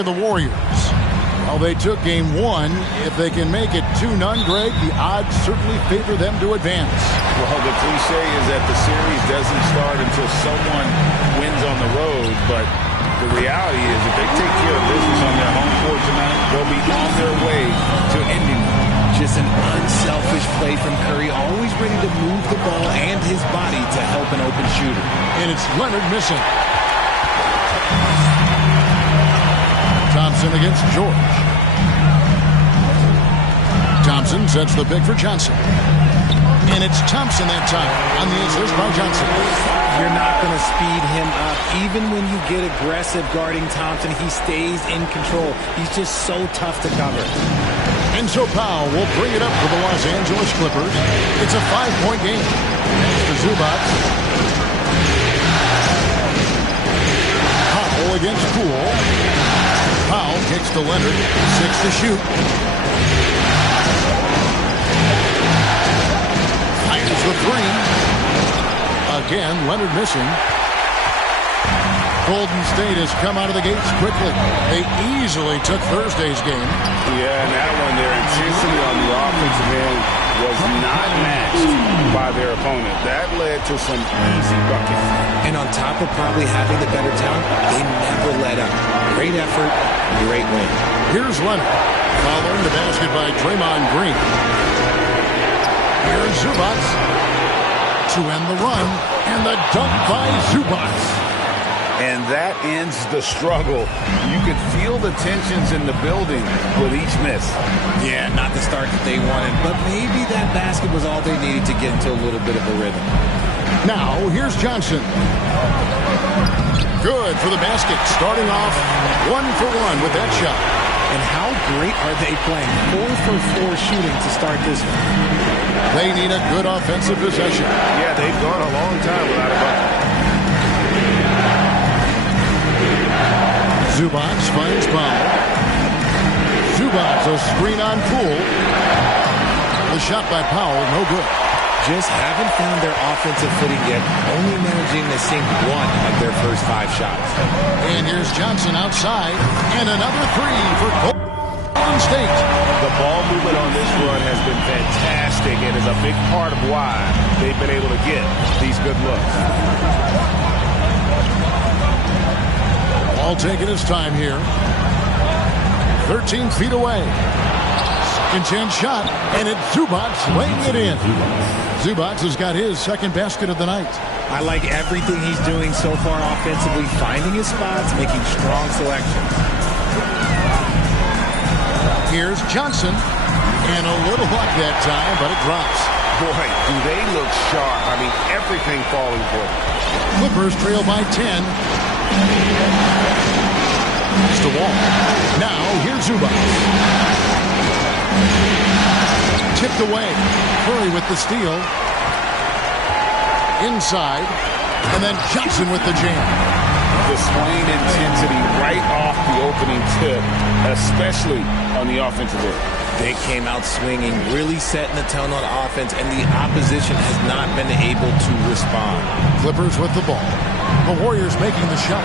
of the Warriors. Well, they took game one. If they can make it 2-0, Greg, the odds certainly favor them to advance. Well, the cliche is that the series doesn't start until someone wins on the road, but the reality is if they take care of business on their home court tonight, they'll be on their way to ending it. Just an unselfish play from Curry, always ready to move the ball and his body to help an open shooter. And it's Leonard missing. Thompson against George. Thompson sets the pick for Johnson. And it's Thompson that time on the assist by Johnson. You're not going to speed him up. Even when you get aggressive guarding Thompson, he stays in control. He's just so tough to cover. And so Powell will bring it up for the Los Angeles Clippers. It's a 5-point game. Next to Zubac. Powell against Poole. Powell kicks to Leonard. 6 to shoot. Fires the three. Again, Leonard missing. Golden State has come out of the gates quickly. They easily took Thursday's game. Yeah, and that one, their intensity on the offensive end was not matched by their opponent. That led to some easy buckets. And on top of probably having the better talent, they never let up. Great effort, great win. Here's Leonard, following the basket by Draymond Green. Here's Zubac to end the run, and the dunk by Zubac. And that ends the struggle. You could feel the tensions in the building with each miss. Yeah, not the start that they wanted, but maybe that basket was all they needed to get into a little bit of a rhythm. Now, here's Johnson. Good for the basket, starting off 1 for 1 with that shot. And how great are they playing? 4 for 4 shooting to start this one. They need a good offensive possession. Yeah, they've gone a long time without a bucket. Zubac finds Powell. Zubac, a screen on Poole. The shot by Powell, no good. Just haven't found their offensive footing yet, only managing to sink 1 of their first 5 shots. And here's Johnson outside, and another 3 for Golden State. The ball movement on this run has been fantastic and is a big part of why they've been able to get these good looks. Ball taking his time here. 13 feet away. Second chance shot, and it's Zubac laying it in. Zubac has got his second basket of the night. I like everything he's doing so far offensively, finding his spots, making strong selections. Here's Johnson, and a little luck that time, but it drops. Boy, do they look sharp. I mean, everything falling for them. Clippers trail by 10. It's the wall. Now, here's Zubac. Tipped away. Curry with the steal. Inside. And then Johnson with the jam. The swing intensity right off the opening tip, especially on the offensive end. They came out swinging, really setting the tone on offense, and the opposition has not been able to respond. Clippers with the ball. The Warriors making the shot.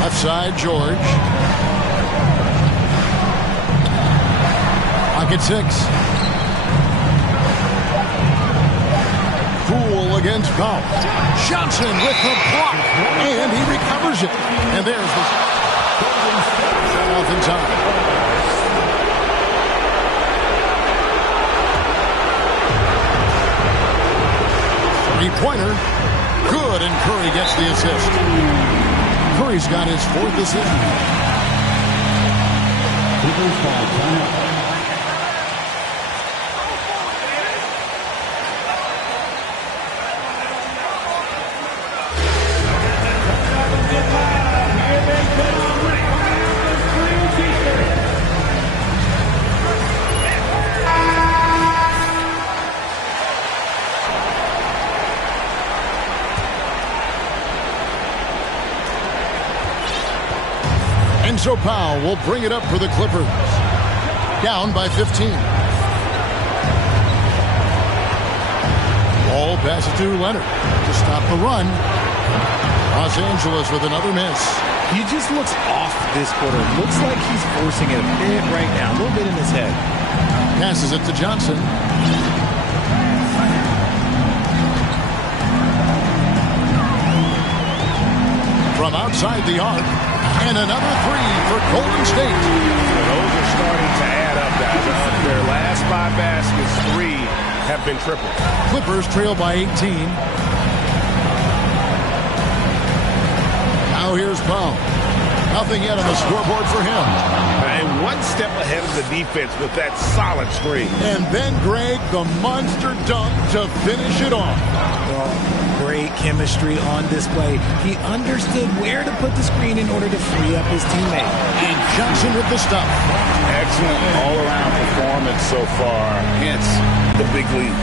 Left side, George. Pocket 6. Poole against Powell. Johnson with the block, and he recovers it. And there's the shot off in time. Three-pointer. Good, and Curry gets the assist. Curry's got his 4th assist. And so Powell will bring it up for the Clippers. Down by 15. Ball passes to Leonard to stop the run. Los Angeles with another miss. He just looks off this quarter. Looks like he's forcing it a bit right now. A little bit in his head. Passes it to Johnson. From outside the arc. And another three for Golden State. Those are starting to add up, guys. Their last 5 baskets, 3 have been triple. Clippers trail by 18. Now here's Powell. Nothing yet on the scoreboard for him. And one step ahead of the defense with that solid screen. And then Greg, the monster dunk to finish it off. Well, great chemistry on display. He understood where to put the screen in order to free up his teammate. And Johnson with the stuff. Excellent all-around performance so far, hence the big lead.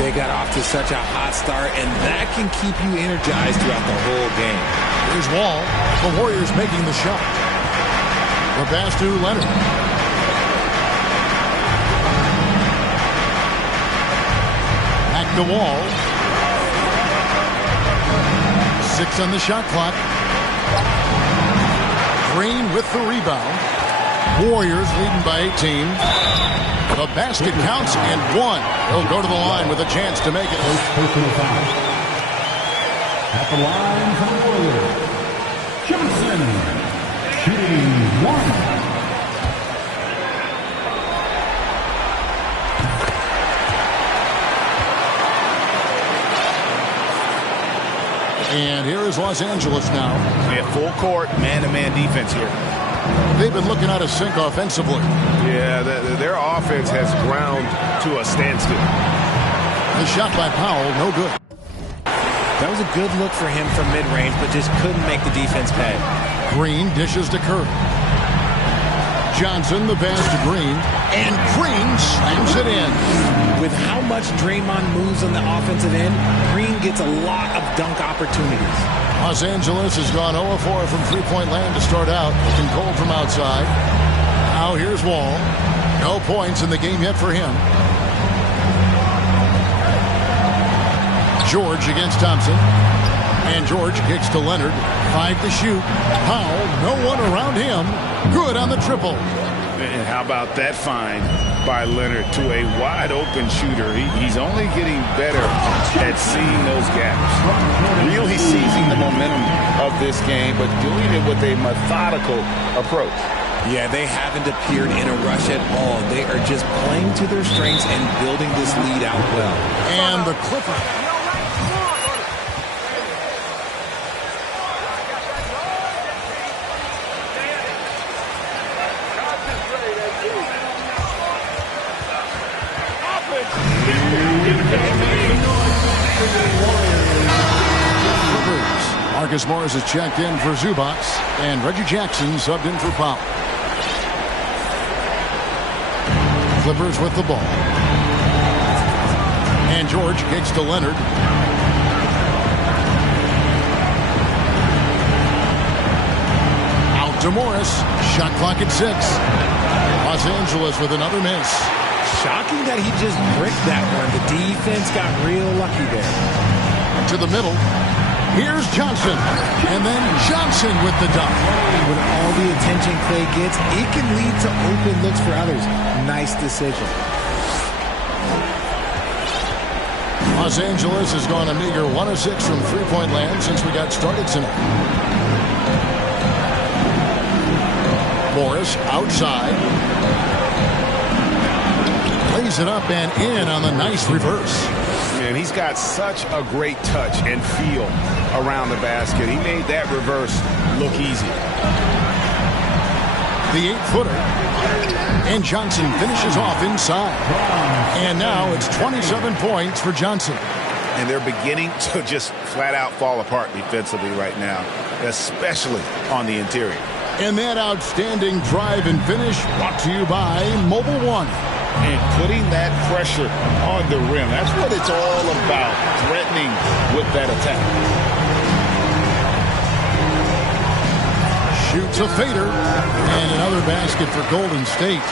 They got off to such a hot start, and that can keep you energized throughout the whole game. Here's Wall. The Warriors making the shot. The pass to Leonard. Back to Wall. 6 on the shot clock. Green with the rebound. Warriors leading by 18. The basket counts and 1. He'll go to the line with a chance to make it. At the line for the Warriors, Johnson, shooting 1. And here is Los Angeles now. They have full court, man-to-man defense here. They've been looking out of sync offensively. Yeah, their offense has ground to a standstill. The shot by Powell, no good. That was a good look for him from mid-range, but just couldn't make the defense pay. Green dishes to Curry. Johnson, the pass to Green. And Green slams it in. With how much Draymond moves on the offensive end, Green gets a lot of dunk opportunities. Los Angeles has gone 0-4 from three-point land to start out. Looking cold from outside. Now here's Wall. No points in the game yet for him. George against Thompson. And George kicks to Leonard. 5 to shoot. Powell, no one around him. Good on the triple. And how about that find by Leonard to a wide-open shooter? He's only getting better at seeing those gaps. Really seizing the momentum of this game, but doing it with a methodical approach. Yeah, they haven't appeared in a rush at all. They are just playing to their strengths and building this lead out well. And the Clippers. Marcus Morris has checked in for Zubac, and Reggie Jackson subbed in for Powell. Clippers with the ball. And George kicks to Leonard. Out to Morris. Shot clock at 6. Los Angeles with another miss. Shocking that he just bricked that one. The defense got real lucky there. To the middle. Here's Johnson. And then Johnson with the dunk. With all the attention Clay gets, it can lead to open looks for others. Nice decision. Los Angeles has gone a meager 1 of 6 from three-point land since we got started tonight. Morris outside. Plays it up and in on the nice reverse. And he's got such a great touch and feel around the basket. He made that reverse look easy. The 8-footer. And Johnson finishes off inside. And now it's 27 points for Johnson. And they're beginning to just flat out fall apart defensively right now, especially on the interior. And that outstanding drive and finish brought to you by Mobile One. And putting that pressure on the rim. That's what it's all about, threatening with that attack. Shoots a fader. And another basket for Golden State.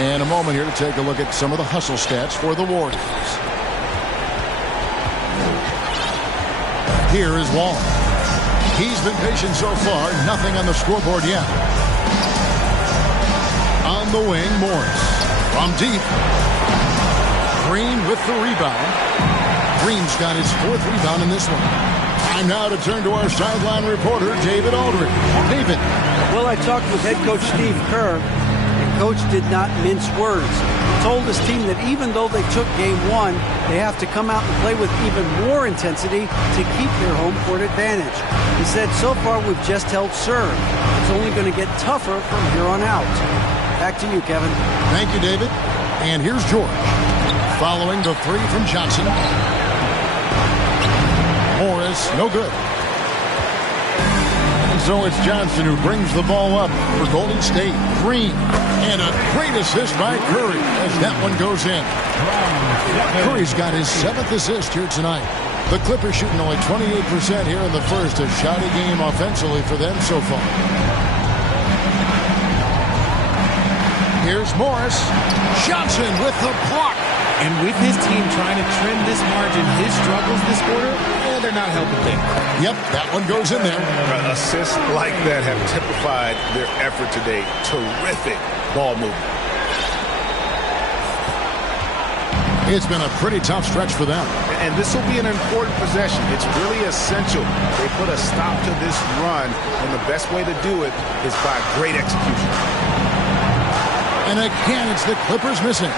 And a moment here to take a look at some of the hustle stats for the Warriors. Here is Wall. He's been patient so far. Nothing on the scoreboard yet. On the wing, Morris. From deep. Green with the rebound. Green's got his 4th rebound in this one. Time now to turn to our sideline reporter, David Aldridge. David. Well, I talked with head coach Steve Kerr, and coach did not mince words. He told his team that even though they took game 1, they have to come out and play with even more intensity to keep their home court advantage. He said, so far we've just held serve. It's only going to get tougher from here on out. Back to you, Kevin. Thank you, David. And here's George. Following the 3 from Johnson. Morris, no good. And so it's Johnson who brings the ball up for Golden State. Green. And a great assist by Curry as that one goes in. Curry's got his 7th assist here tonight. The Clippers shooting only 28% here in the first. A shoddy game offensively for them so far. Here's Morris. Johnson with the block. And with his team trying to trim this margin, his struggles this quarter, they're not helping things. Yep, that one goes in there. Assists like that have typified their effort today. Terrific ball movement. It's been a pretty tough stretch for them. And this will be an important possession. It's really essential. They put a stop to this run, and the best way to do it is by great execution. And again, it's the Clippers missing.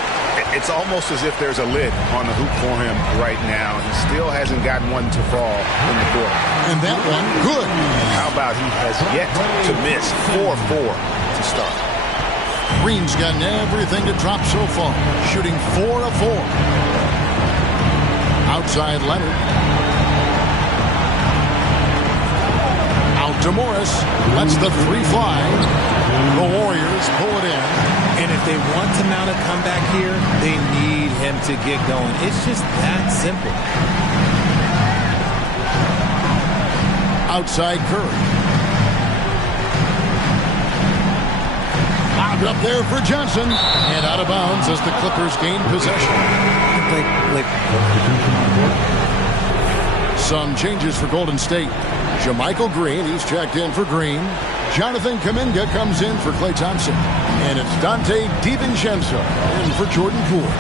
It's almost as if there's a lid on the hoop for him right now. He still hasn't gotten one to fall in the court. And that one, good. How about he has yet to miss 4-4 to start? Green's gotten everything to drop so far. Shooting 4 of 4. Outside Leonard. Out to Morris. Lets the 3 fly. The Warriors pull it in. And if they want to mount a comeback here, they need him to get going. It's just that simple. Outside Curry. Lobbed up there for Johnson. And out of bounds as the Clippers gain possession. Some changes for Golden State. JaMychal Green, he's checked in for Green. Jonathan Kuminga comes in for Klay Thompson. And it's Dante DiVincenzo in for Jordan Poole.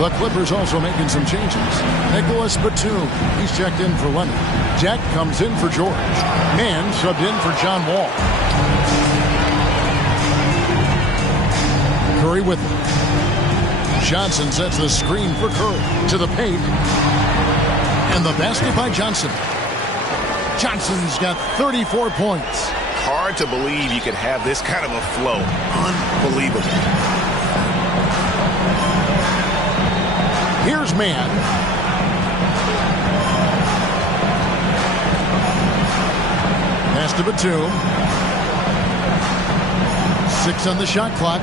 The Clippers also making some changes. Nicholas Batum, he's checked in for Leonard. Jack comes in for George. Mann subbed in for John Wall. Curry with him. Johnson sets the screen for Curry. To the paint. And the basket by Johnson. Johnson's got 34 points. Hard to believe you could have this kind of a flow. Unbelievable. Here's Mann. Pass to Batum. 6 on the shot clock.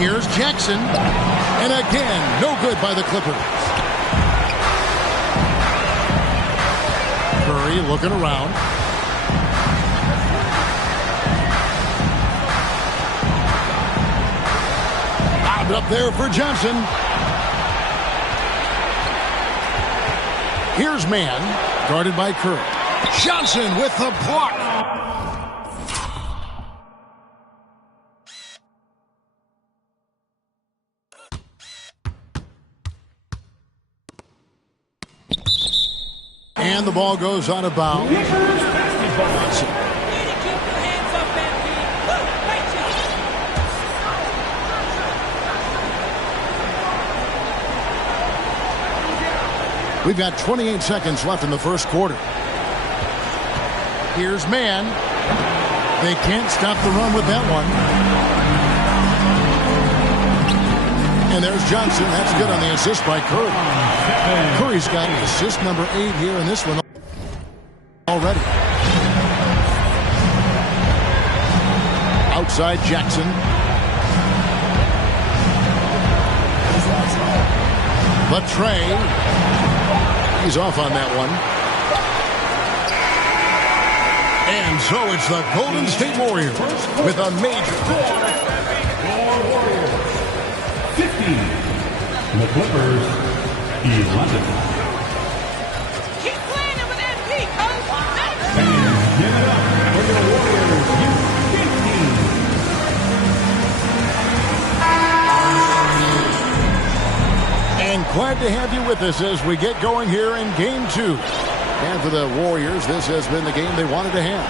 Here's Jackson. And again, no good by the Clippers. Curry looking around. Lobbed up there for Johnson. Here's Mann, guarded by Curry. Johnson with the block. And the ball goes out of bounds. We've got 28 seconds left in the first quarter. Here's Mann. They can't stop the run with that one. And there's Johnson. That's good on the assist by Curry. Curry's got assist number 8 here in this one already. Outside Jackson. But Trey, he's off on that one. And so it's the Golden State Warriors with a major. 50. The Clippers, 11. Keep playing it with MP, coach. And Glad to have you with us as we get going here in Game 2. And for the Warriors, this has been the game they wanted to have.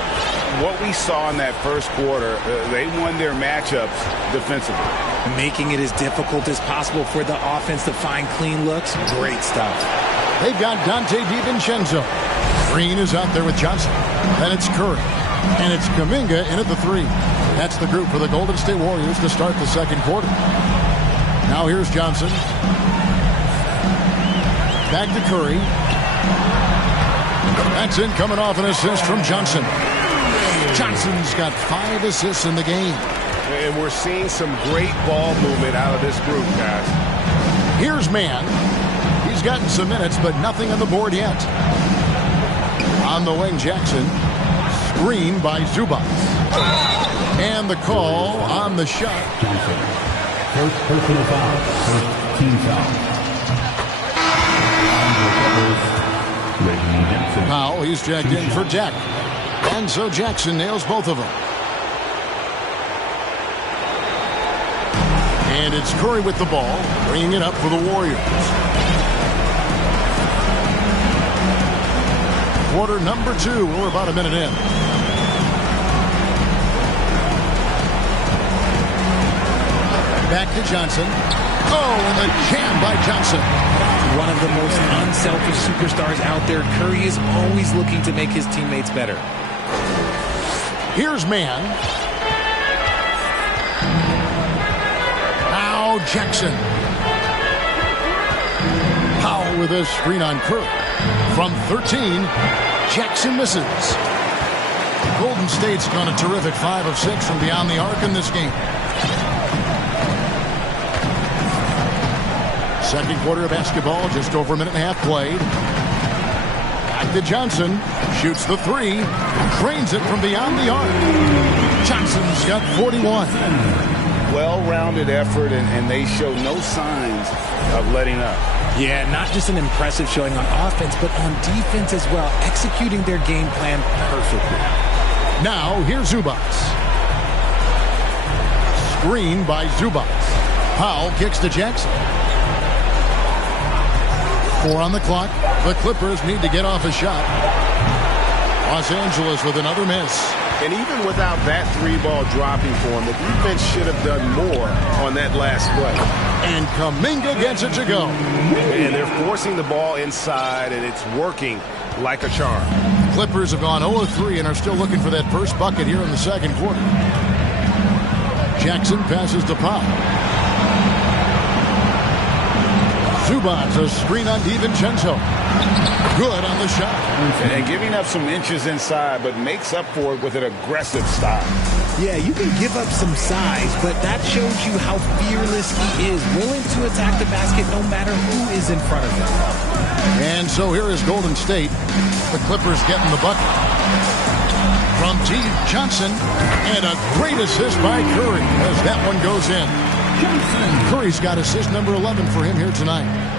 What we saw in that first quarter, they won their matchups defensively. Making it as difficult as possible for the offense to find clean looks. Great stuff. They've got Dante DiVincenzo. Green is out there with Johnson. Then it's Curry. And it's Kuminga in at the 3. That's the group for the Golden State Warriors to start the second quarter. Now here's Johnson. Back to Curry. That's in, coming off an assist from Johnson. Johnson's got 5 assists in the game. And we're seeing some great ball movement out of this group, guys. Here's Mann. He's gotten some minutes, but nothing on the board yet. On the wing, Jackson. Screen by Zubac. And the call on the shot. Johnson. First personal foul. First team foul. Powell, he's checked in for Jack. And so Jackson nails both of them. And it's Curry with the ball, bringing it up for the Warriors. Quarter number 2. We're about a minute in. Back to Johnson. Oh, and the jam by Johnson. One of the most unselfish superstars out there. Curry is always looking to make his teammates better. Here's Mann. Now Jackson. Powell with a screen on Curry. From 13, Jackson misses. Golden State's gone a terrific 5 of 6 from beyond the arc in this game. Second quarter of basketball, just over a minute and a half played. Back to Johnson. Shoots the 3. Drains it from beyond the arc. Johnson's got 41. Well-rounded effort, and they show no signs of letting up. Yeah, not just an impressive showing on offense, but on defense as well, executing their game plan perfectly. Now, here's Zubac. Screen by Zubac. Powell kicks to Jackson. 4 on the clock. The Clippers need to get off a shot. Los Angeles with another miss. And even without that 3-ball dropping for him, the defense should have done more on that last play. And Kuminga gets it to go. And they're forcing the ball inside, and it's working like a charm. Clippers have gone 0-3 and are still looking for that first bucket here in the second quarter. Jackson passes to Powell. Zubac, a screen on DiVincenzo. Good on the shot. And giving up some inches inside, but makes up for it with an aggressive style. Yeah, you can give up some size, but that shows you how fearless he is, willing to attack the basket no matter who is in front of him. And so here is Golden State. The Clippers getting the bucket. From T. Johnson, and a great assist by Curry as that one goes in. Curry's got assist number 11 for him here tonight.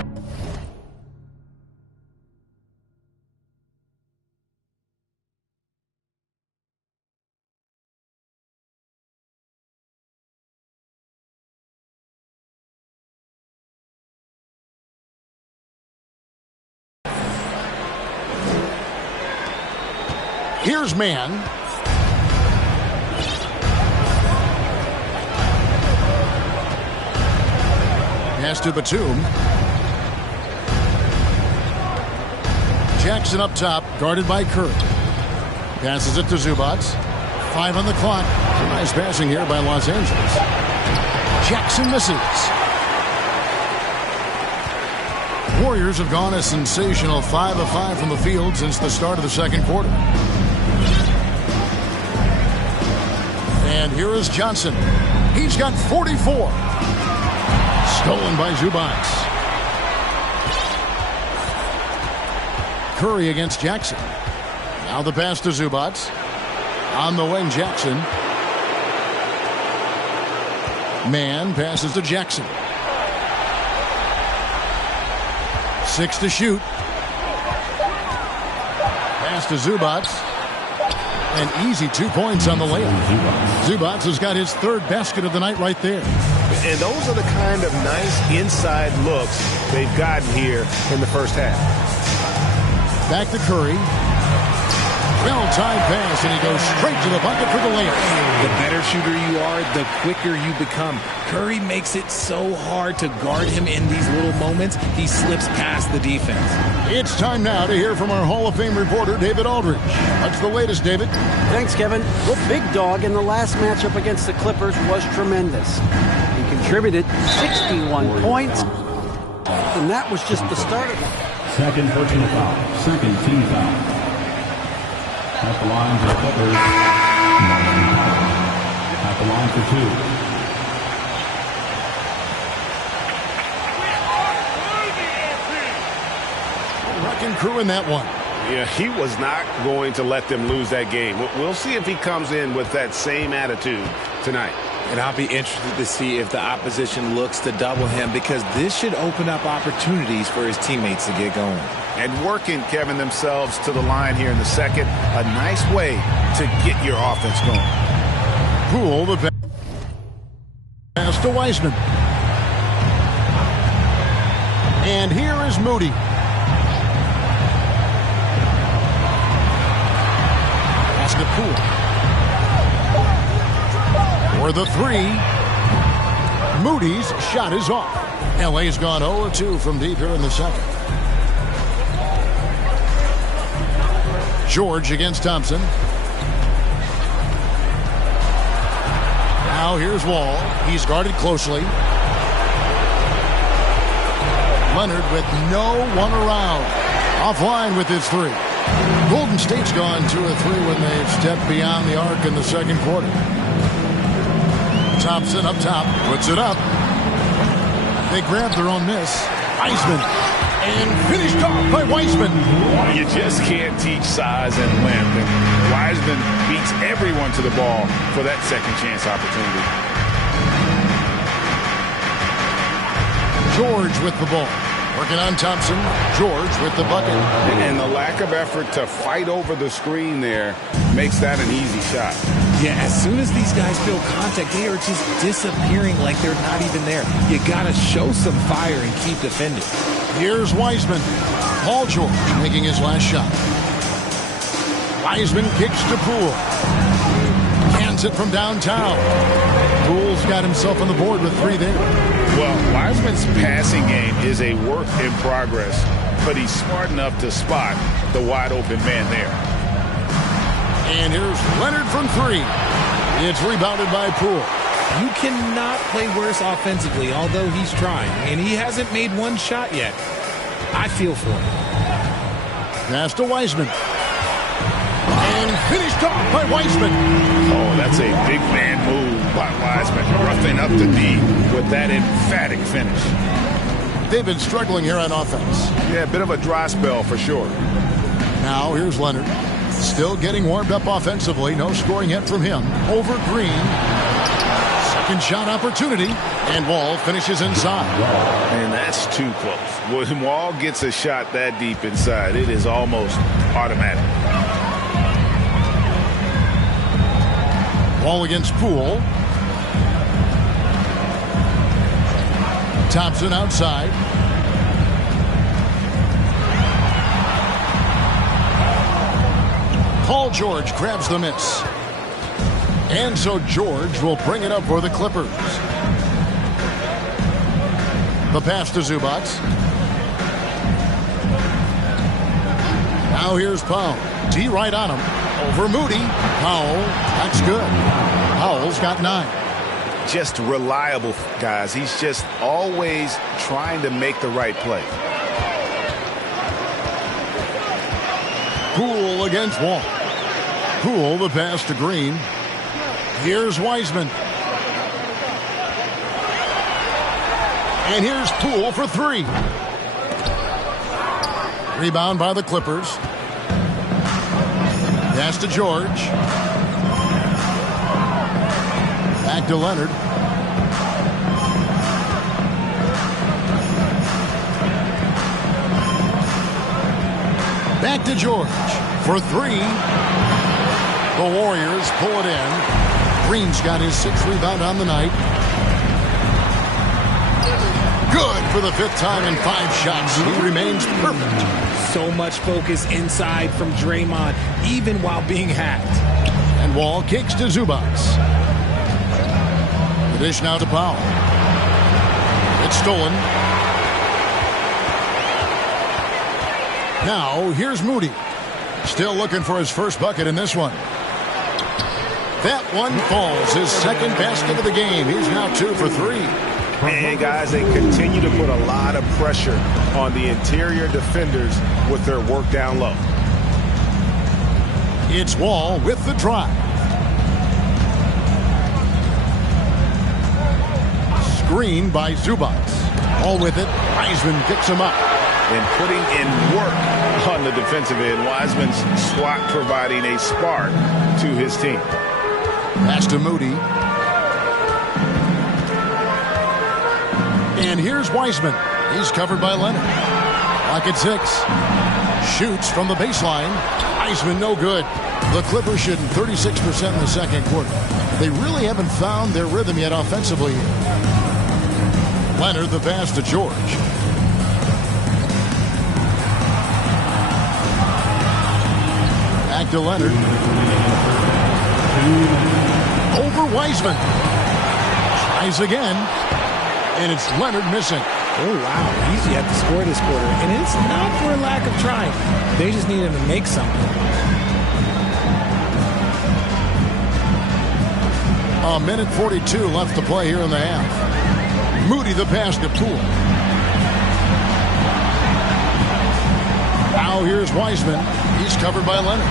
Here's Mann. Pass to Batum. Jackson up top, guarded by Curry. Passes it to Zubac. 5 on the clock. Nice passing here by Los Angeles. Jackson misses. Warriors have gone a sensational 5 of 5 from the field since the start of the second quarter. And here is Johnson. He's got 44. Stolen by Zubac. Curry against Jackson. Now the pass to Zubac. On the wing, Jackson. Mann passes to Jackson. 6 to shoot. Pass to Zubac. An easy 2 points on the layup. Zubac has got his 3rd basket of the night right there. And those are the kind of nice inside looks they've gotten here in the first half. Back to Curry. Well-timed pass, and he goes straight to the bucket for the layup. The better shooter you are, the quicker you become. Curry makes it so hard to guard him in these little moments. He slips past the defense. It's time now to hear from our Hall of Fame reporter, David Aldridge. What's the latest, David? Thanks, Kevin. The big dog in the last matchup against the Clippers was tremendous. He contributed 61 points, and that was just the start of it. Second personal foul. Second team foul. At the line for the Clippers. At the line for two. Wrecking crew in that one. Yeah, he was not going to let them lose that game. We'll see if he comes in with that same attitude tonight. And I'll be interested to see if the opposition looks to double him, because this should open up opportunities for his teammates to get going. And working, Kevin, themselves to the line here in the second. A nice way to get your offense going. Poole, the pass to Wiseman. And here is Moody. Pass to Poole. For the three. Moody's shot is off. LA's gone 0-2 from deep here in the second. George against Thompson. Now here's Wall. He's guarded closely. Leonard with no one around. Offline with his three. Golden State's gone 2 of 3 when they've stepped beyond the arc in the second quarter. Thompson up top. Puts it up. They grab their own miss. Wiseman. And finished off by Wiseman. You just can't teach size and length. And Wiseman beats everyone to the ball for that second chance opportunity. George with the ball. Working on Thompson. George with the bucket. And the lack of effort to fight over the screen there makes that an easy shot. Yeah, as soon as these guys feel contact, they are just disappearing like they're not even there. You got to show some fire and keep defending. Here's Wiseman. Paul George making his last shot. Wiseman kicks to Poole. Cans it from downtown. Poole's got himself on the board with 3 there. Well, Wiseman's passing game is a work in progress, but he's smart enough to spot the wide open man there. And here's Leonard from 3. It's rebounded by Poole. You cannot play worse offensively, although he's trying, and he hasn't made one shot yet. I feel for him. Pass to Wiseman. And finished off by Wiseman. Oh, that's a big man move by Wiseman, roughing up the D with that emphatic finish. They've been struggling here on offense. Yeah, a bit of a dry spell for sure. Now here's Leonard. Still getting warmed up offensively. No scoring yet from him. Over Green. Second shot opportunity. And Wall finishes inside. And that's too close. When Wall gets a shot that deep inside, it is almost automatic. Wall against Poole. Thompson outside. Paul George grabs the miss. And so George will bring it up for the Clippers. The pass to Zubac. Now here's Powell. D right on him. Over Moody. Powell. That's good. Powell's got 9. Just reliable, guys. He's just always trying to make the right play. Poole against Wall. Poole, the pass to Green. Here's Wiseman. And here's Poole for 3. Rebound by the Clippers. Pass to George. Back to Leonard. Back to George for 3. The Warriors pull it in. Green's got his 6th rebound on the night. for the 5th time in 5 shots. He remains perfect. So much focus inside from Draymond, even while being hacked. And Wall kicks to Zubats. The dish now to Powell. It's stolen. Now, here's Moody. Still looking for his first bucket in this one. That one falls. His second basket of the game. He's now 2 for 3. And, guys, they continue to put a lot of pressure on the interior defenders with their work down low. It's Wall with the drive. Screen by Zubats. All with it. Wiseman picks him up. And putting in work on the defensive end. Wiseman's swat providing a spark to his team. Pass to Moody. And here's Wiseman. He's covered by Leonard. Clock at 6. Shoots from the baseline. Wiseman no good. The Clippers shooting 36% in the second quarter. They really haven't found their rhythm yet offensively here. Leonard the pass to George. Back to Leonard. Over Wiseman. Tries again. And it's Leonard missing. Oh, wow. Easy at the score this quarter. And it's not for a lack of trying. They just need him to make something. A minute 42 left to play here in the half. Moody the pass to Poole. Now here's Wiseman. He's covered by Leonard.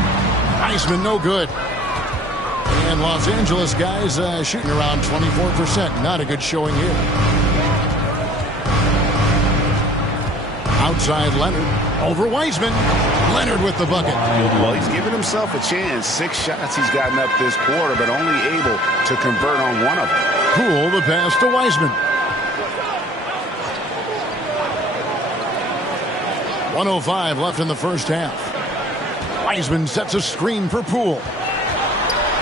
Wiseman no good. And Los Angeles guys shooting around 24%. Not a good showing here. Outside Leonard. Over Wiseman. Leonard with the bucket. Well, he's given himself a chance. 6 shots he's gotten up this quarter, but only able to convert on one of them. Poole the pass to Wiseman. 1:05 left in the first half. Wiseman sets a screen for Poole.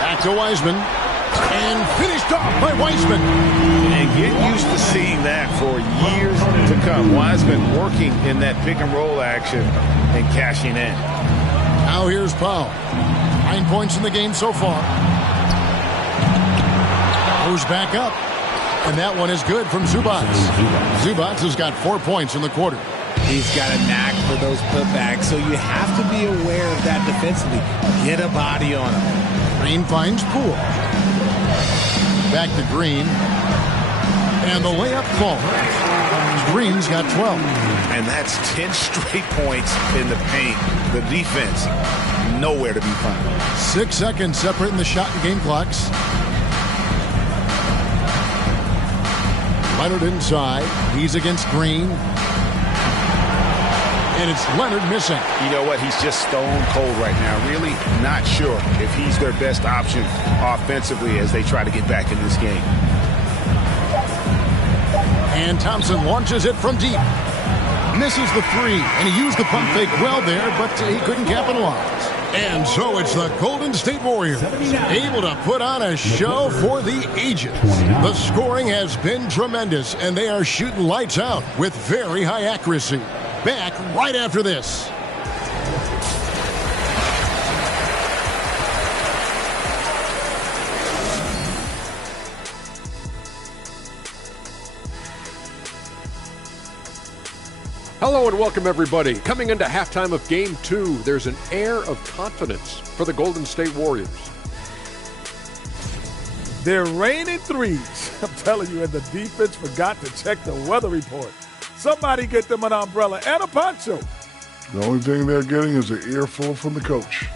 Back to Wiseman. And finished off by Wiseman. And get used to seeing that for years to come. Wiseman working in that pick and roll action and cashing in. Now here's Powell. 9 points in the game so far. Goes back up. And that one is good from Zubats. Zubats has got 4 points in the quarter. He's got a knack for those putbacks, so you have to be aware of that defensively. Get a body on him. Green finds Poole. Back to Green. And the layup falls. Green's got 12. And that's 10 straight points in the paint. The defense, nowhere to be found. 6 seconds separating the shot and game clocks. Leonard inside. He's against Green. And it's Leonard missing. You know what? He's just stone cold right now. Really not sure if he's their best option offensively as they try to get back in this game. And Thompson launches it from deep. Misses the 3. And he used the pump fake well there, but he couldn't capitalize. And so it's the Golden State Warriors able to put on a show for the ages. The scoring has been tremendous, and they are shooting lights out with very high accuracy. Back right after this. Hello and welcome everybody. Coming into halftime of Game 2, there's an air of confidence for the Golden State Warriors. They're raining threes. I'm telling you, and the defense forgot to check the weather report. Somebody get them an umbrella and a poncho. The only thing they're getting is an earful from the coach.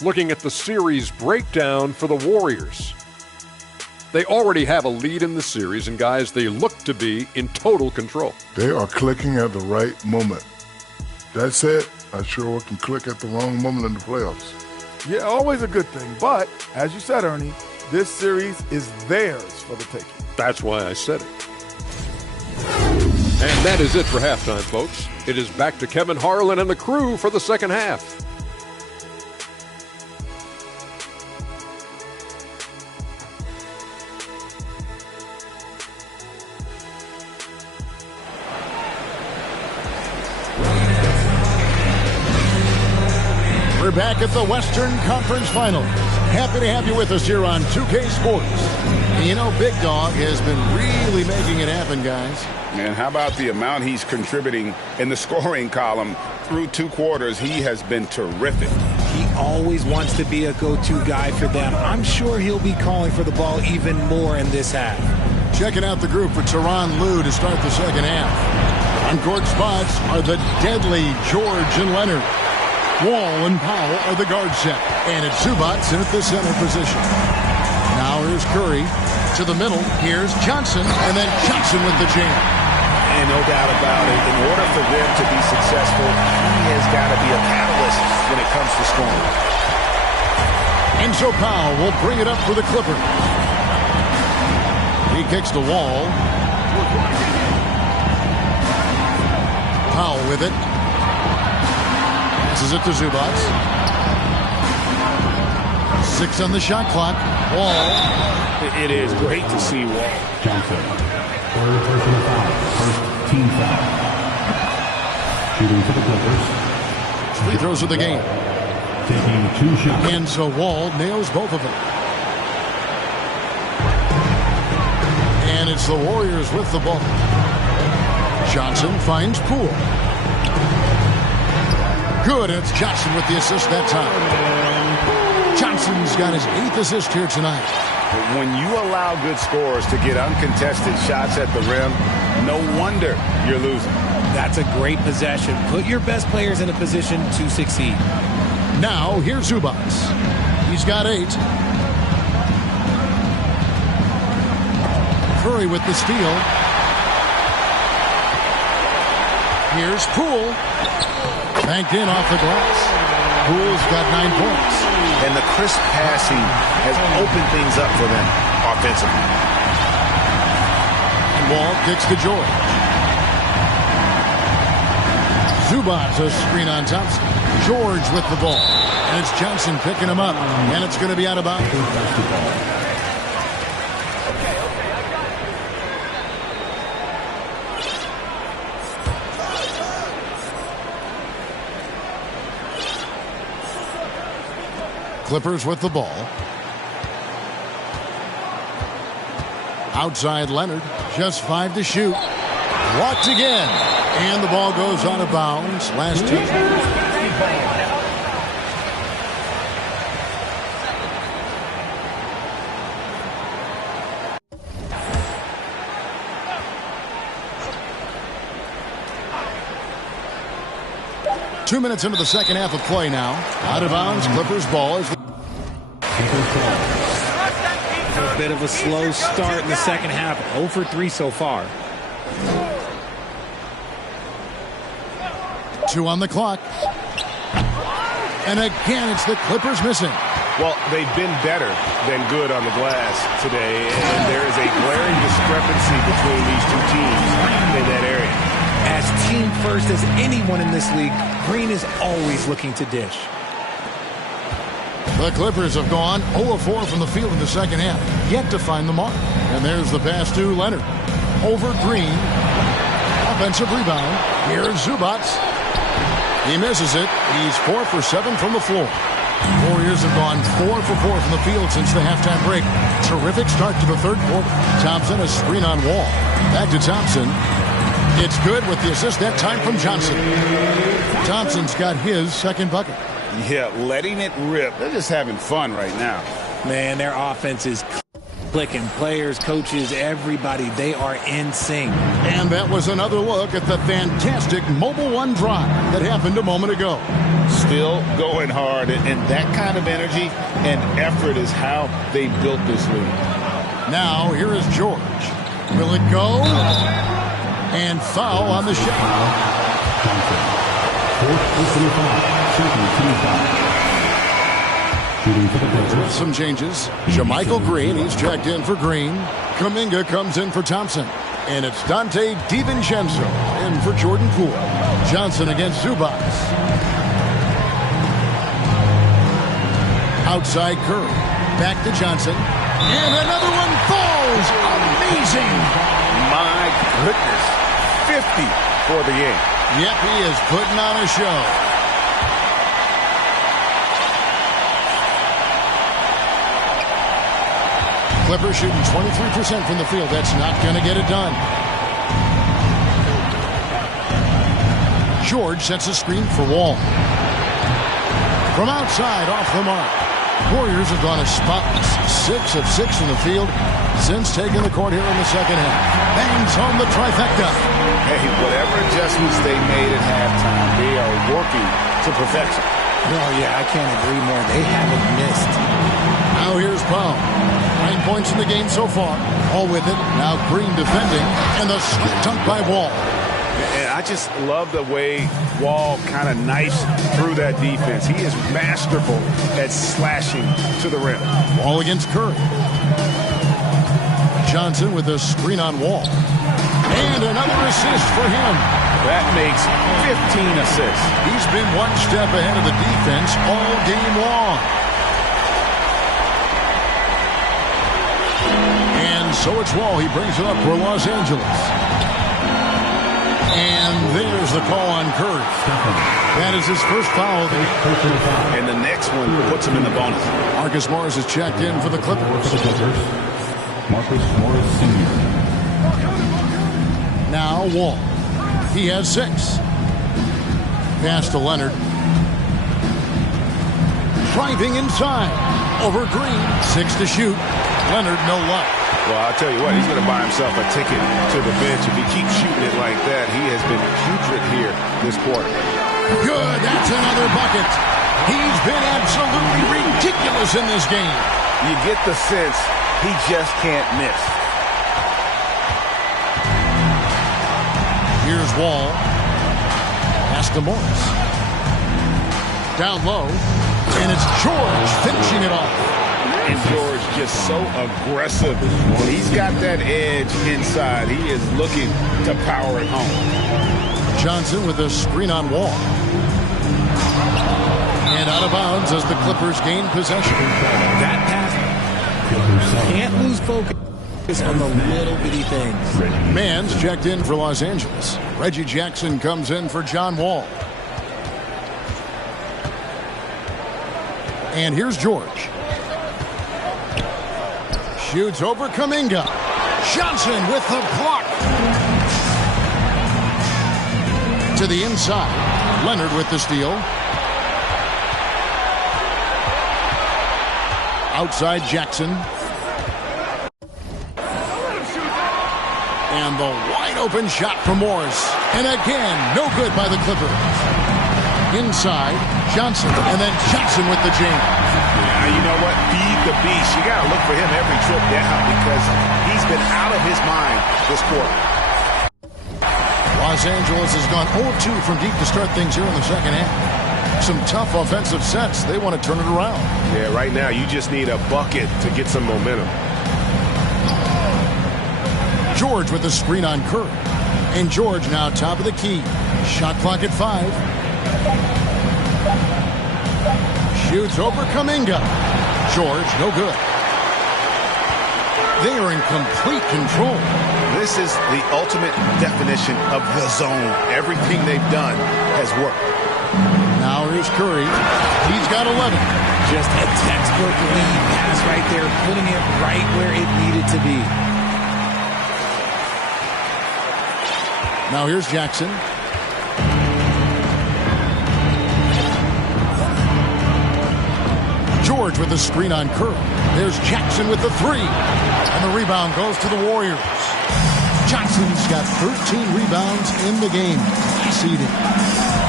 Looking at the series breakdown for the Warriors. They already have a lead in the series, and guys, they look to be in total control. They are clicking at the right moment. That said, I sure can click at the wrong moment in the playoffs. Yeah, always a good thing. But, as you said, Ernie, this series is theirs for the taking. That's why I said it. And that is it for halftime, folks. It is back to Kevin Harlan and the crew for the second half. We're back at the Western Conference Finals. Happy to have you with us here on 2K Sports. And you know, Big Dog has been really making it happen, guys. And how about the amount he's contributing in the scoring column through 2 quarters? He has been terrific. He always wants to be a go-to guy for them. I'm sure he'll be calling for the ball even more in this half. Checking out the group for Tyronn Lue to start the second half. On-court spots are the deadly George and Leonard. Wall and Powell are the guard set. And it's Zubac in at the center position. Now here's Curry to the middle. Here's Johnson. And then Johnson with the jam. And no doubt about it, in order for them to be successful, he has got to be a catalyst when it comes to scoring. And so Powell will bring it up for the Clippers. He kicks the Wall. Powell with it. Passes it to Zubac. 6 on the shot clock. Wall. It is great to see Wall. Johnson. Third personal foul. First team foul. Shooting for the Clippers. Free throws of the game. Taking 2 shots. And so Wall nails both of them. And it's the Warriors with the ball. Johnson finds Poole. Good, and it's Johnson with the assist that time. Johnson's got his 8th assist here tonight. When you allow good scorers to get uncontested shots at the rim, no wonder you're losing. That's a great possession. Put your best players in a position to succeed. Now, here's Zubac. He's got 8. Curry with the steal. Here's Poole. Banked in off the glass. Poole's got 9 points. And the crisp passing has opened things up for them offensively. And Wall kicks to George. Zubac a screen on Thompson. George with the ball. And it's Johnson picking him up. And it's going to be out of bounds. Clippers with the ball. Outside Leonard. Just 5 to shoot. Blocked again. And the ball goes out of bounds. Last 2. 2 minutes into the second half of play now. Out of bounds. Clippers ball is. A bit of a slow start in the second half. 0 for 3 so far. 2 on the clock. And again, it's the Clippers missing. Well, they've been better than good on the glass today, and there is a glaring discrepancy between these 2 teams in that area. As team first as anyone in this league, Green is always looking to dish. The Clippers have gone 0-4 from the field in the second half, yet to find the mark. And there's the pass to Leonard. Over Green. Offensive rebound. Here's Zubac. He misses it. He's 4 for 7 from the floor. Warriors have gone 4 for 4 from the field since the halftime break. Terrific start to the third quarter. Thompson a screen on Wall. Back to Thompson. It's good with the assist that time from Johnson. Thompson's got his second bucket. Yeah, letting it rip. They're just having fun right now. Man, their offense is clicking. Players, coaches, everybody, they are in sync. And that was another look at the fantastic Mobile One drive that happened a moment ago. Still going hard, and that kind of energy and effort is how they built this league. Now, here is George. Will it go? And foul on the shot. Some changes. Jermichael Green, he's checked in for Green. Kuminga comes in for Thompson. And it's Dante DiVincenzo in for Jordan Poole. Johnson against Zubac. Outside Curry. Back to Johnson. And another one falls. Amazing. My goodness. 50 for the game. Yep, he is putting on a show. Clippers shooting 23% from the field. That's not going to get it done. George sets a screen for Wall. From outside, off the mark. Warriors have gone a spotless 6 of 6 from the field since taking the court here in the second half. Bangs home the trifecta. Hey, whatever adjustments they made at halftime, they are working to perfection. Oh, yeah, I can't agree more. They haven't missed. Now here's Powell. 9 points in the game so far. All with it. Now Green defending. And the slip dunk by Wall. And I just love the way Wall kind of knifes through that defense. He is masterful at slashing to the rim. Wall against Curry. Johnson with a screen on Wall. And another assist for him. That makes 15 assists. He's been one step ahead of the defense all game long. And so it's Wall. He brings it up for Los Angeles. And there's the call on Curry. That is his first foul. And the next one puts him in the bonus. Marcus Morris is checked in for the Clippers. Marcus Morris Sr. Now Wall. He has 6. Pass to Leonard. Driving inside. Over Green. 6 to shoot. Leonard, no luck. Well, I'll tell you what, he's going to buy himself a ticket to the bench. If he keeps shooting it like that, he has been putrid here this quarter. Good, that's another bucket. He's been absolutely ridiculous in this game. You get the sense he just can't miss. Here's Wall. Pass to Morris. Down low. And it's George finishing it off. And George just so aggressive. When he's got that edge inside, he is looking to power it home. Johnson with a screen on Wall. And out of bounds as the Clippers gain possession. That pass can't lose focus on the little bitty things. Mann's checked in for Los Angeles. Reggie Jackson comes in for John Wall. And here's George. Shoots over Kuminga. Johnson with the block. To the inside. Leonard with the steal. Outside Jackson. And the wide open shot from Morris. And again, no good by the Clippers. Inside, Johnson. And then Johnson with the jam. You know what? Feed the beast. You got to look for him every trip down because he's been out of his mind this quarter. Los Angeles has gone 0-2 from deep to start things here in the second half. Some tough offensive sets. They want to turn it around. Yeah, right now you just need a bucket to get some momentum. George with the screen on Curry. And George now top of the key. Shot clock at 5. Shoots over Kuminga. George, no good. They are in complete control. This is the ultimate definition of the zone. Everything they've done has worked. Now here's Curry. He's got 11. Just a textbook lead pass right there, putting it right where it needed to be. Now here's Jackson. George with the screen on Curry. There's Jackson with the 3. And the rebound goes to the Warriors. Johnson's got 13 rebounds in the game. Seeded.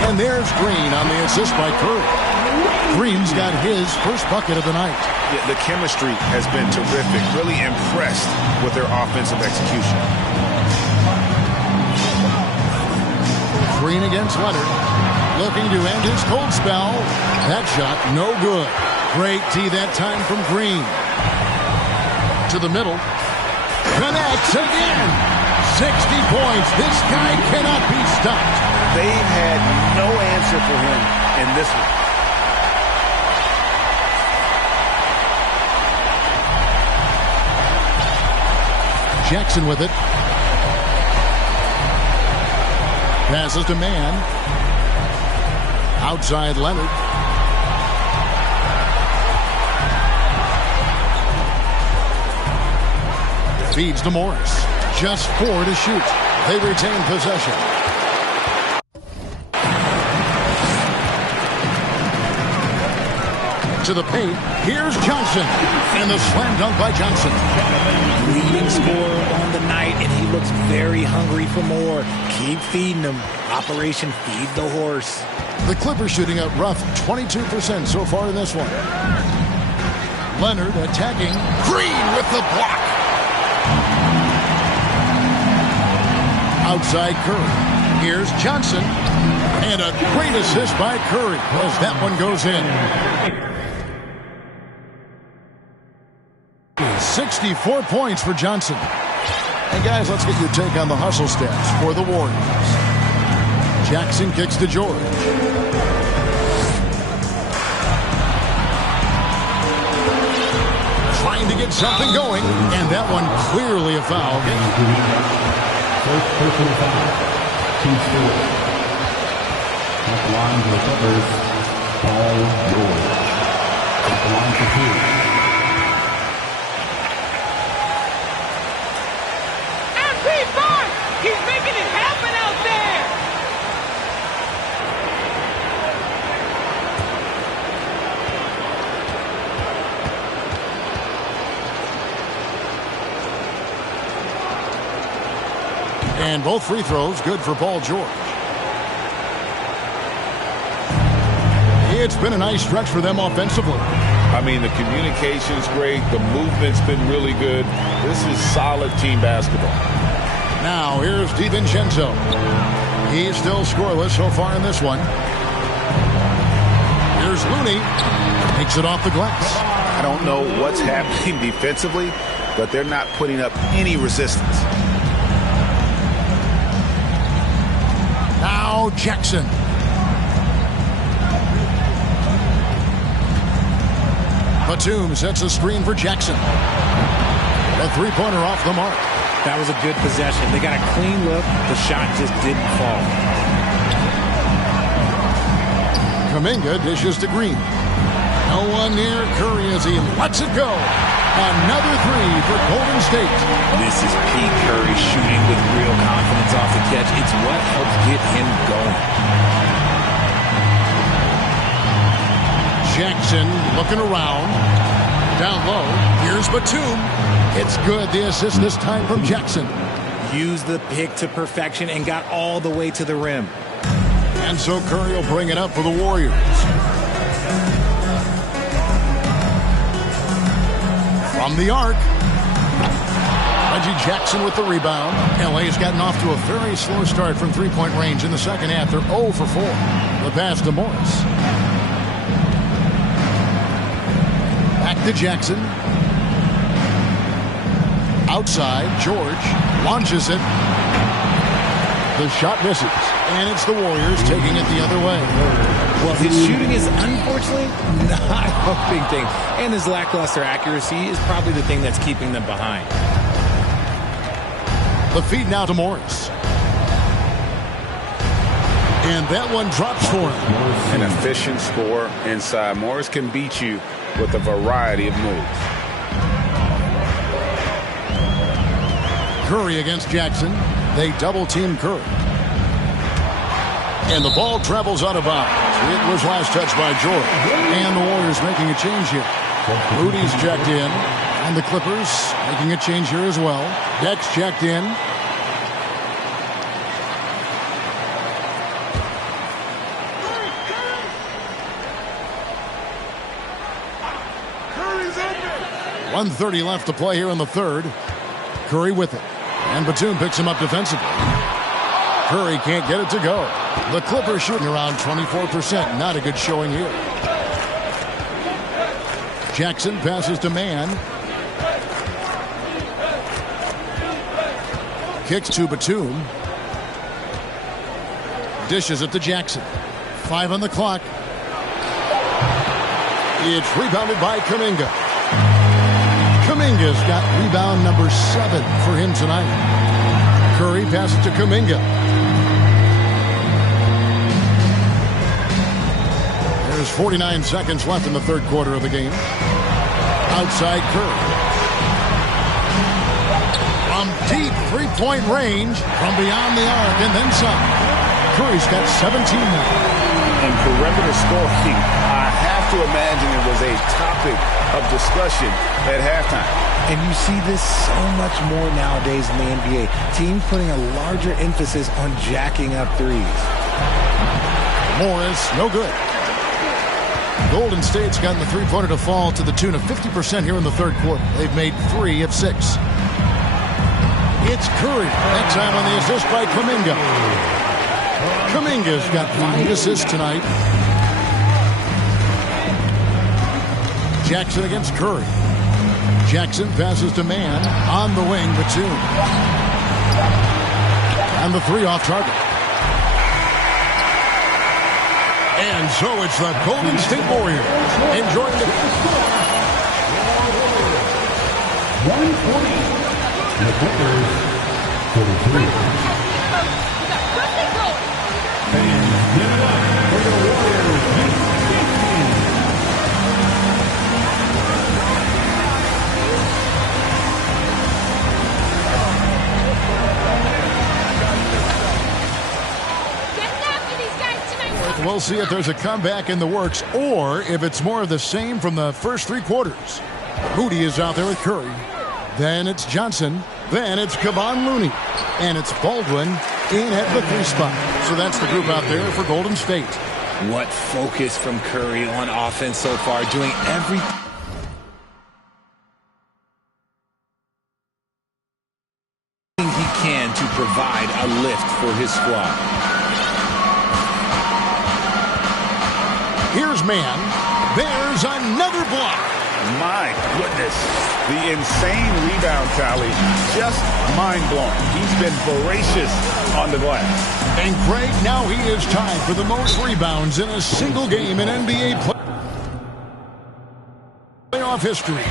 And there's Green on the assist by Curry. Green's got his first bucket of the night. Yeah, the chemistry has been terrific. Really impressed with their offensive execution. Green against Leonard. Looking to end his cold spell. That shot no good. Great D that time from Green. To the middle. Connects again. 60 points. This guy cannot be stopped. They've had no answer for him in this one. Jackson with it. Passes to Mann. Outside Leonard. Feeds to Morris. Just 4 to shoot. They retain possession. To the paint. Here's Johnson. And the slam dunk by Johnson. Leading scorer on the night, and he looks very hungry for more. Keep feeding him. Operation Feed the Horse. The Clippers shooting a rough 22% so far in this one. Leonard attacking. Green with the block. Outside Curry. Here's Johnson. And a great assist by Curry as that one goes in. 64 points for Johnson. And guys, let's get your take on the hustle stats for the Warriors. Jackson kicks to George. Trying to get something going, and that one clearly a foul. First personal foul. Team score. At the line for the Clippers, Paul George. At the line for 2. He's making it happen out there! And both free throws good for Paul George. It's been a nice stretch for them offensively. I mean, the communication's great. The movement's been really good. This is solid team basketball. Now, here's DiVincenzo. He's still scoreless so far in this one. Here's Looney. Takes it off the glass. I don't know what's happening defensively, but they're not putting up any resistance. Now, Jackson. Batum sets a screen for Jackson. A three-pointer off the mark. That was a good possession. They got a clean look. The shot just didn't fall. Kuminga dishes to Green. No one near Curry as he lets it go. Another three for Golden State. This is Pete Curry shooting with real confidence off the catch. It's what helps get him going. Jackson looking around. Down low. Here's Batum. It's good. The assist this time from Jackson. Used the pick to perfection and got all the way to the rim. And so Curry will bring it up for the Warriors. From the arc. Reggie Jackson with the rebound. LA's gotten off to a very slow start from three-point range in the second half. They're 0 for 4. The pass to Morris. Back to Jackson. Outside, George launches it. The shot misses, and it's the Warriors taking it the other way. Well, his shooting is unfortunately not a big thing, and his lackluster accuracy is probably the thing that's keeping them behind. The feed now to Morris. And that one drops for him. An efficient scorer inside. Morris can beat you with a variety of moves. Curry against Jackson. They double-team Curry. And the ball travels out of bounds. It was last touched by George. And the Warriors making a change here. Rudy's checked in. And the Clippers making a change here as well. Dex checked in. Curry's open. 1:30 left to play here in the third. Curry with it. And Batum picks him up defensively. Curry can't get it to go. The Clippers shooting around 24%. Not a good showing here. Jackson passes to Mann. Kicks to Batum. Dishes it to Jackson. 5 on the clock. It's rebounded by Kuminga. Kuminga's got rebound number 7 for him tonight. Curry passes to Kuminga. There's 49 seconds left in the third quarter of the game. Outside Curry. from deep three-point range, from beyond the arc, and then some. Curry's got 17 now. And perimeter scoring, I have to imagine it was a topic of discussion at halftime. And you see this so much more nowadays in the NBA. Teams putting a larger emphasis on jacking up threes. Morris, no good. Golden State's gotten the three-pointer to fall to the tune of 50% here in the third quarter. They've made 3 of 6. It's Curry. That time on the assist by Kuminga. Kuminga's got 5 assists tonight. Jackson against Curry. Jackson passes to Mann on the wing, Batum. And the 3 off target. And so it's the Golden State Warriors enjoying the 140. The Clippers, 43. And give it up for the Warriors. We'll see if there's a comeback in the works or if it's more of the same from the first 3 quarters. Moody is out there with Curry. Then it's Johnson. Then it's Kevon Looney. And it's Baldwin in at the 3 spot. So that's the group out there for Golden State. What focus from Curry on offense so far, doing everything he can to provide a lift for his squad. Here's Mann. There's another block. My goodness. The insane rebound tally, just mind-blowing. He's been voracious on the glass. And Greg, now he is tied for the most rebounds in a single game in NBA playoff history.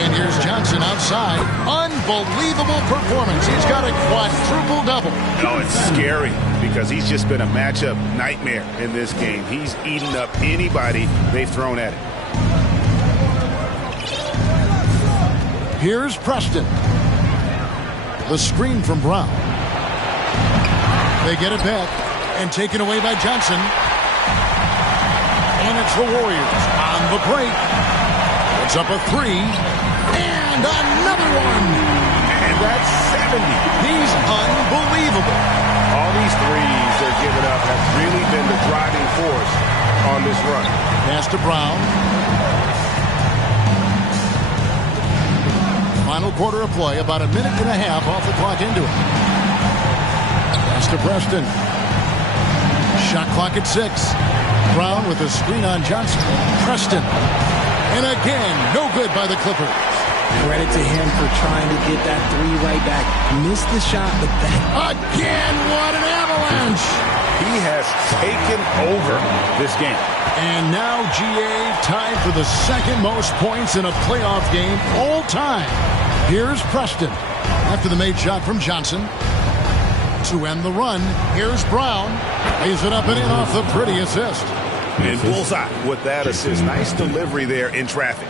And here's Johnson outside. Unbelievable performance. He's got a quadruple-double. Oh, it's scary because he's just been a matchup nightmare in this game. He's eaten up anybody they've thrown at him. Here's Preston. The screen from Brown. They get it back and taken away by Johnson. And it's the Warriors on the break. It's up a 3. And another one. And that's 70. He's unbelievable. All these threes they're giving up have really been the driving force on this run. Pass to Brown. Final quarter of play, about a minute and a half off the clock into it. Pass to Preston. Shot clock at 6. Brown with a screen on Johnson. Preston. And again, no good by the Clippers. Credit to him for trying to get that 3 right back. Missed the shot, but that... Again, what an avalanche! He has taken over this game. And now GA tied for the second most points in a playoff game all time. Here's Preston after the made shot from Johnson. To end the run, here's Brown. Lays it up and in off the pretty assist. And bullseye with that assist. Nice delivery there in traffic.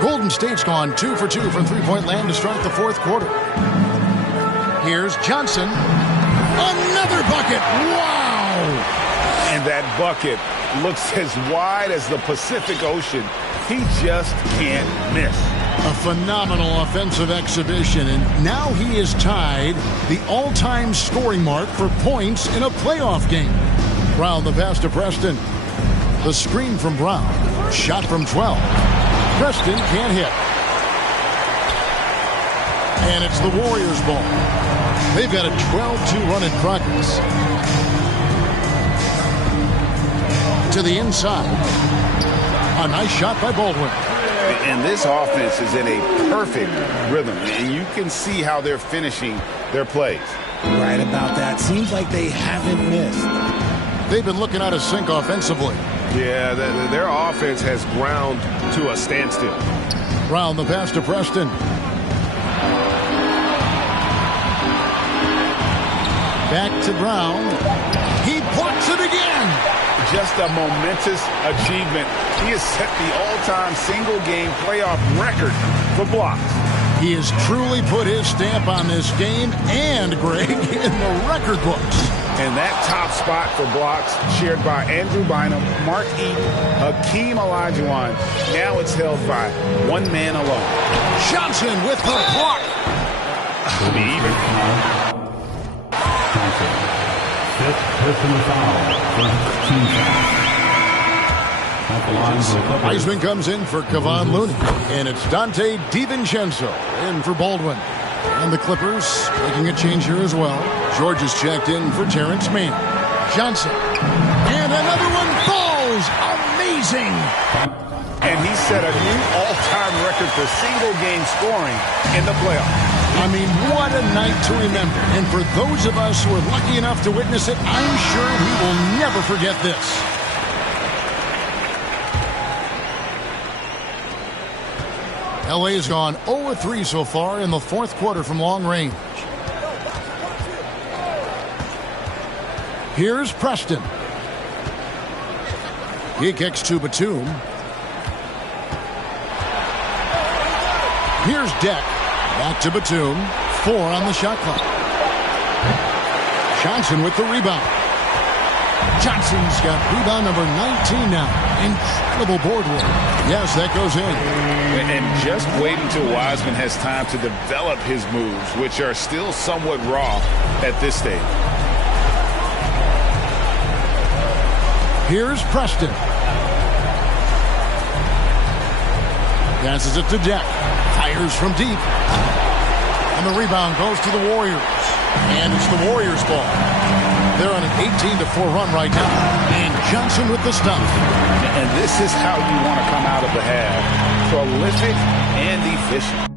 Golden State's gone 2 for 2 from three-point land to start the fourth quarter. Here's Johnson. Another bucket. Wow! And that bucket looks as wide as the Pacific Ocean. He just can't miss. A phenomenal offensive exhibition, and now he is tied the all-time scoring mark for points in a playoff game. Brown the pass to Preston. The screen from Brown. Shot from 12. Preston can't hit. And it's the Warriors' ball. They've got a 12-2 run in progress. To the inside. A nice shot by Baldwin. And this offense is in a perfect rhythm. And you can see how they're finishing their plays. Right about that. Seems like they haven't missed. They've been looking out of sync offensively. Yeah, their offense has ground to a standstill. Brown the pass to Preston. Back to Brown. He plucks it again. Just a momentous achievement. He has set the all-time single-game playoff record for blocks. He has truly put his stamp on this game and, Greg, in the record books. And that top spot for blocks shared by Andrew Bynum, Mark Eaton, Hakeem Olajuwon. Now it's held by one man alone. Johnson with the block. To be even. Johnson. Fifth personal foul. First team foul. At the line for the Clippers. Heisman comes in for Kevon Looney. And it's Dante DiVincenzo in for Baldwin. And the Clippers making a change here as well. George is checked in for Terrence Mann. Johnson. And another one falls. Amazing. And he set a new all-time record for single-game scoring in the playoffs. I mean, what a night to remember. And for those of us who are lucky enough to witness it, I'm sure we will never forget this. LA has gone 0-3 so far in the fourth quarter from long range. Here's Preston. He kicks to Batum. Here's Deck. Back to Batum. 4 on the shot clock. Johnson with the rebound. Johnson's got rebound number 19 now. Incredible board work. Yes, that goes in. And just wait until Wiseman has time to develop his moves, which are still somewhat raw at this stage. Here's Preston. Passes it to Deck. Fires from deep. And the rebound goes to the Warriors. And it's the Warriors' ball. They're on an 18-4 run right now. And Johnson with the stuff. And this is how you want to come out of the half. Prolific and efficient.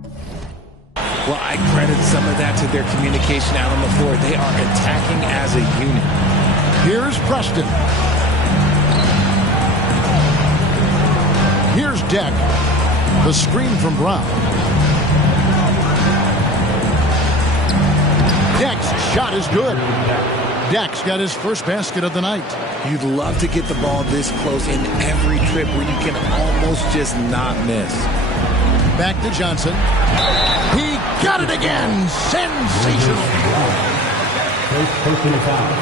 Well, I credit some of that to their communication out on the floor. They are attacking as a unit. Here's Preston. Here's Deck. The screen from Brown. Deck's shot is good. Deck's got his first basket of the night. You'd love to get the ball this close in every trip where you can almost just not miss. Back to Johnson. He got it again. Sensational. First personal foul.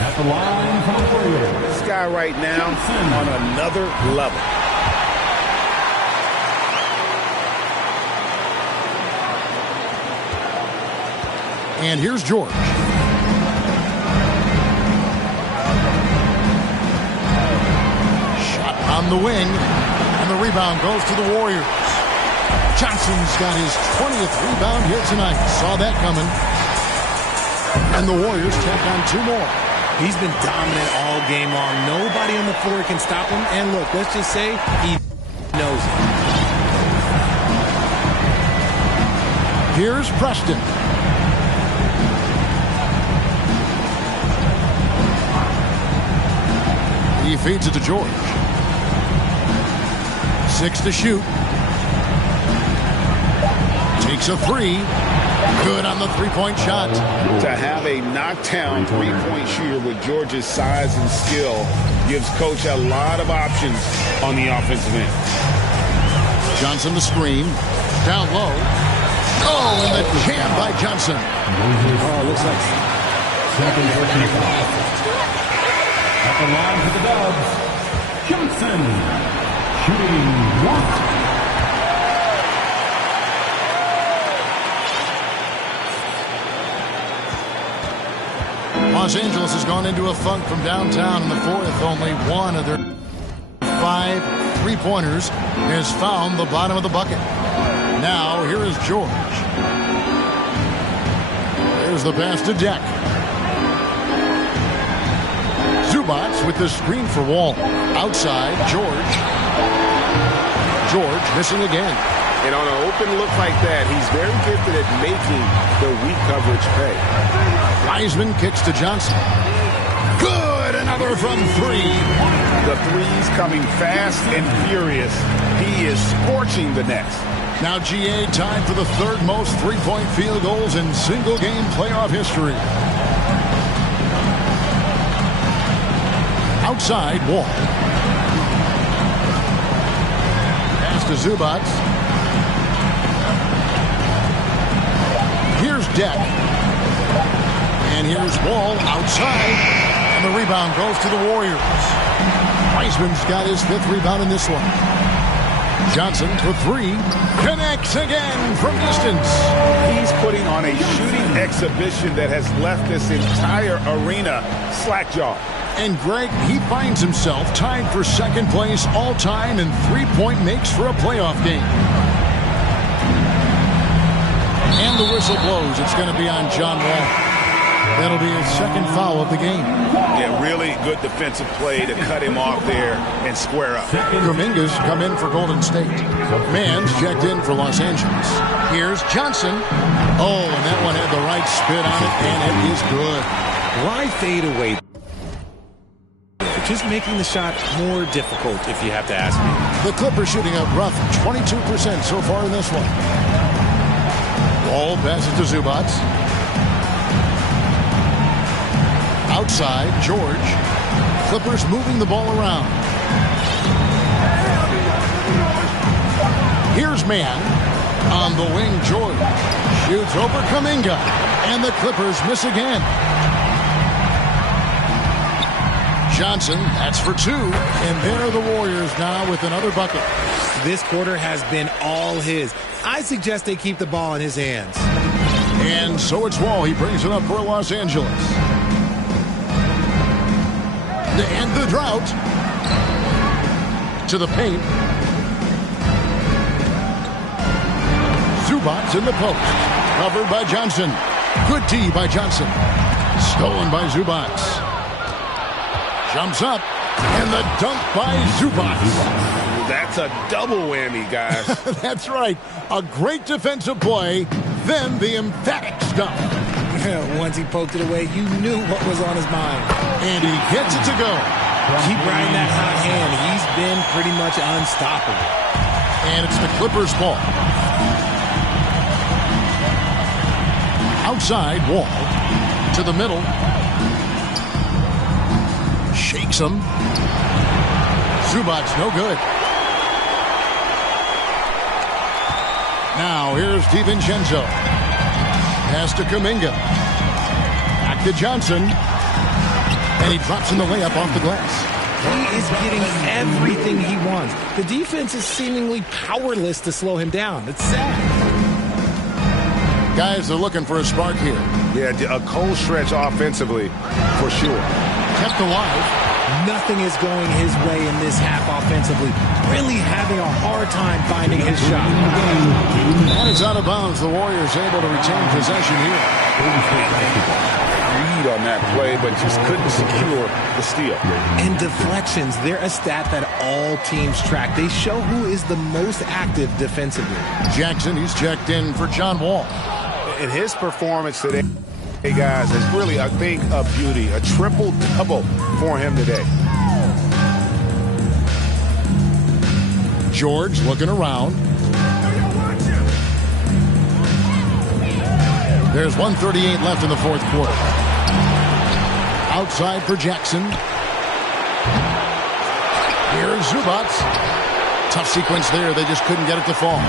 At the line for the Warriors. This guy right now on another level. And here's George. Shot on the wing. And the rebound goes to the Warriors. Johnson's got his 20th rebound here tonight. Saw that coming. And the Warriors take on 2 more. He's been dominant all game long. Nobody on the floor can stop him. And look, let's just say he knows it. Here's Preston. He feeds it to George. 6 to shoot. Takes a 3. Good on the three-point shot. To have a knockdown three-point shooter with George's size and skill gives Coach a lot of options on the offensive end. Johnson the screen. Down low. Oh, and the jam by Johnson. Oh, looks like second personal foul. At the line for the Dubs, Johnson, shooting 1. Los Angeles has gone into a funk from downtown in the fourth. Only one of their 5 three-pointers has found the bottom of the bucket. Now, here is George. There's the pass to Deck. Zubats with the screen for Wall. Outside, George. George missing again. And on an open look like that, he's very gifted at making the weak coverage pay. Wiseman kicks to Johnson. Good! Another from 3. The threes coming fast and furious. He is scorching the Nets. Now GA tied for the third most three-point field goals in single-game playoff history. Outside, Wall. Pass to Zubac. Here's Deck. And here's Wall outside. And the rebound goes to the Warriors. Wiseman's got his 5th rebound in this one. Johnson for 3. Connects again from distance. He's putting on a shooting exhibition that has left this entire arena slack-jawed. And Greg, he finds himself tied for 2nd place all-time in three-point makes for a playoff game. And the whistle blows. It's going to be on John Wall. That'll be his 2nd foul of the game. Yeah, really good defensive play to cut him off there and square up. Kuminga's come in for Golden State. Mann's checked in for Los Angeles. Here's Johnson. Oh, and that one had the right spin on it, and it is good. Why fade away? Just making the shot more difficult, if you have to ask me. The Clippers shooting a rough 22% so far in this one. Wall passes to Zubac. Outside, George. Clippers moving the ball around. Here's Mann. On the wing, George. Shoots over Kuminga. And the Clippers miss again. Johnson, that's for 2. And there are the Warriors now with another bucket. This quarter has been all his. I suggest they keep the ball in his hands. And so it's Wall. He brings it up for Los Angeles. To end the drought. To the paint. Zubac in the post. Covered by Johnson. Good D by Johnson. Stolen by Zubac. Jumps up. And the dunk by Zubac. That's a double whammy, guys. That's right. A great defensive play. Then the emphatic stuff. Once he poked it away, you knew what was on his mind. And he gets it to go. Keep riding that hot hand. He's been pretty much unstoppable. And it's the Clippers' ball. Outside, Wall. To the middle. Shakes him. Zubac's no good. Now here's DiVincenzo. Pass to Kuminga. Back to Johnson. And he drops in the layup off the glass. He is getting everything he wants. The defense is seemingly powerless to slow him down. It's sad. Guys are looking for a spark here. Yeah, a cold stretch offensively, for sure. Kept alive. Nothing is going his way in this half offensively. Really having a hard time finding his shot. And it's out of bounds. The Warriors able to retain possession here. Read on that play, but just couldn't secure the steal. And deflections, they're a stat that all teams track. They show who is the most active defensively. Jackson, he's checked in for John Wall. In his performance today, hey guys, it's really a thing of beauty. A triple-double for him today. George looking around. There's 1:38 left in the fourth quarter. Outside for Jackson. Here's Zubac. Tough sequence there. They just couldn't get it to fall.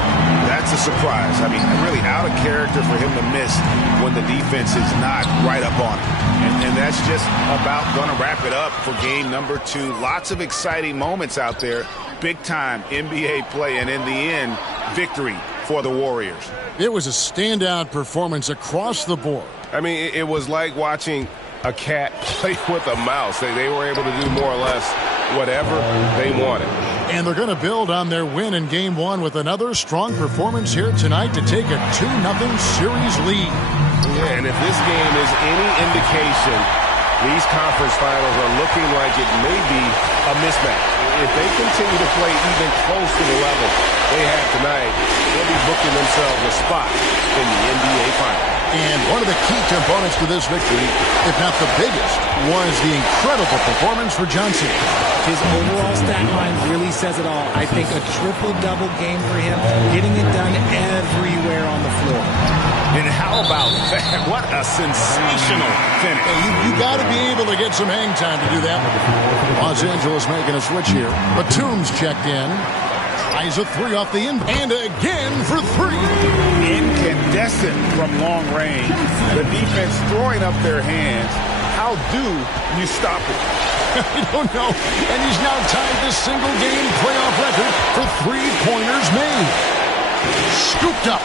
That's a surprise. I mean, really out of character for him to miss when the defense is not right up on him. And that's just about going to wrap it up for game number 2. Lots of exciting moments out there. Big-time NBA play. And in the end, victory for the Warriors. It was a standout performance across the board. I mean, it was like watching a cat play with a mouse. They were able to do more or less whatever they wanted. And they're going to build on their win in Game 1 with another strong performance here tonight to take a 2-0 series lead. Yeah, and if this game is any indication, these conference finals are looking like it may be a mismatch. If they continue to play even close to the level they have tonight, they'll be booking themselves a spot in the NBA Finals. And one of the key components to this victory, if not the biggest, was the incredible performance for Johnson. His overall stat line really says it all. I think a triple-double game for him, getting it done everywhere on the floor. And how about that? What a sensational finish. You got to be able to get some hang time to do that. Los Angeles making a switch here. Batum's checked in. Tries a three off the end. And again for three. Incandescent from long range. The defense throwing up their hands. How do you stop it? I don't know. And he's now tied the single-game playoff record for three-pointers made. Scooped up.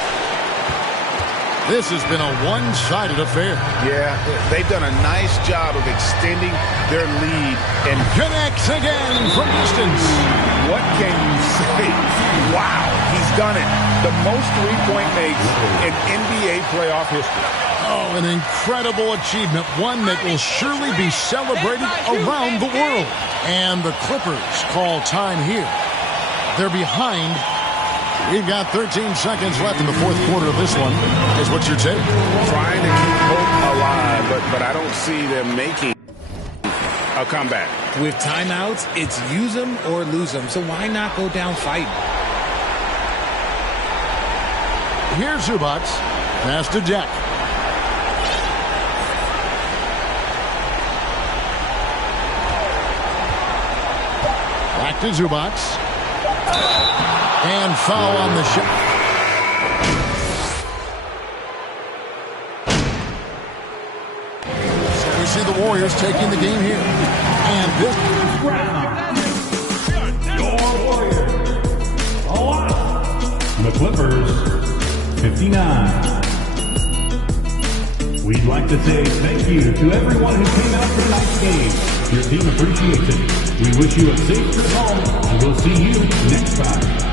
This has been a one-sided affair. Yeah, they've done a nice job of extending their lead. And connects again from distance. What can you say? Wow, he's done it. The most three-point makes in NBA playoff history. Oh, an incredible achievement, one that will surely be celebrated around the world. And the Clippers call time here. They're behind. We've got 13 seconds left in the fourth quarter of this one. Is what you're saying? Trying to keep hope alive, but I don't see them making a comeback. With timeouts, it's use them or lose them. So why not go down fighting? Here's Zubac. Pass to Jack. Back to Zubac. And foul on the shot. So we see the Warriors taking the game here. And this Your Warriors. The Clippers, 59. We'd like to say thank you to everyone who came out for tonight's game. Your team appreciates it. We wish you a safe trip home, and we'll see you next time.